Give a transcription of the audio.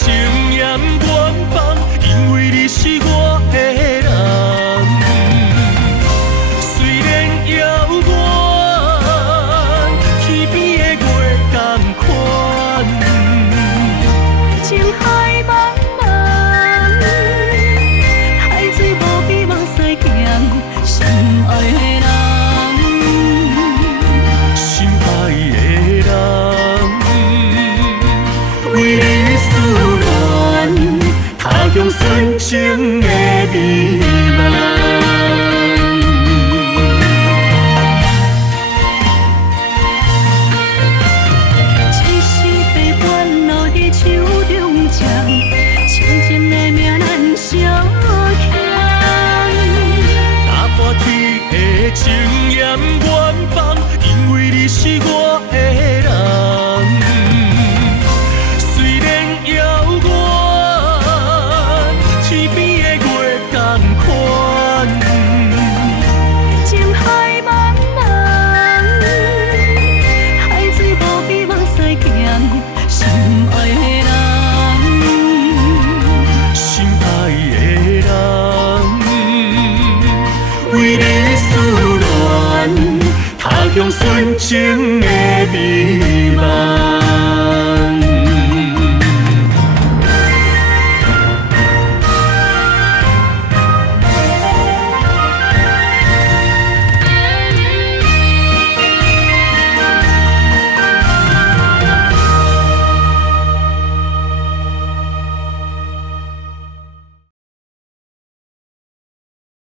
情念远放，因为你是我的人。虽然遥远，天边的月同款。情海茫茫，海水无比望西行，心爱的人。心爱的人，为你思恋，他乡纯情的美梦。一时悲欢留伫手中掌，深情的命咱相欠。大半天的情念远放，因为你是我的人。虽然遥远，天边的月同款。情海茫茫，海水无比望西行，心爱的人。心爱的人，为你思恋，他乡纯情的美梦。